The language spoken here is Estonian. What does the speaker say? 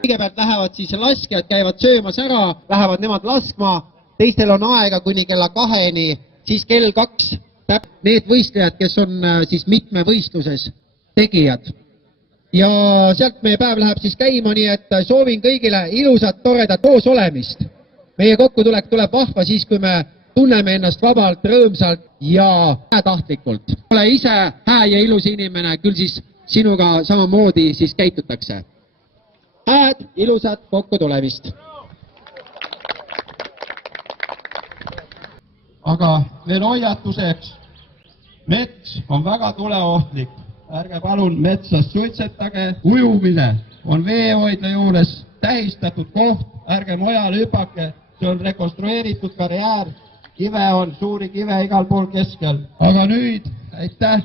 Kõigepealt lähevad siis laskjad, käivad söömas ära, lähevad nemad laskma, teistel on aega kuni kella 2-ni, siis kell 2 need võistlejad, kes on siis mitmevõistluses tegijad. Ja sealt meie päev läheb siis käima, nii et soovin kõigile ilusat, toredat koos olemist. Meie kokkutulek tuleb vahva siis, kui me tunneme ennast vabalt, rõõmsalt ja tahtlikult. Ole ise hää ja ilus inimene, küll siis sinuga samamoodi siis käitutakse. Hääd, ilusat kokkutulemist. Aga veel hoiatuseks, mets on väga tuleohtlik. Ärge palun metsas suitsetage. Ujumine on veehoidla juures tähistatud koht. Ärge mujal hüpake. See on rekonstrueeritud karjäär. Kive on, suuri kive igal pool keskel. Aga nüüd, aitäh!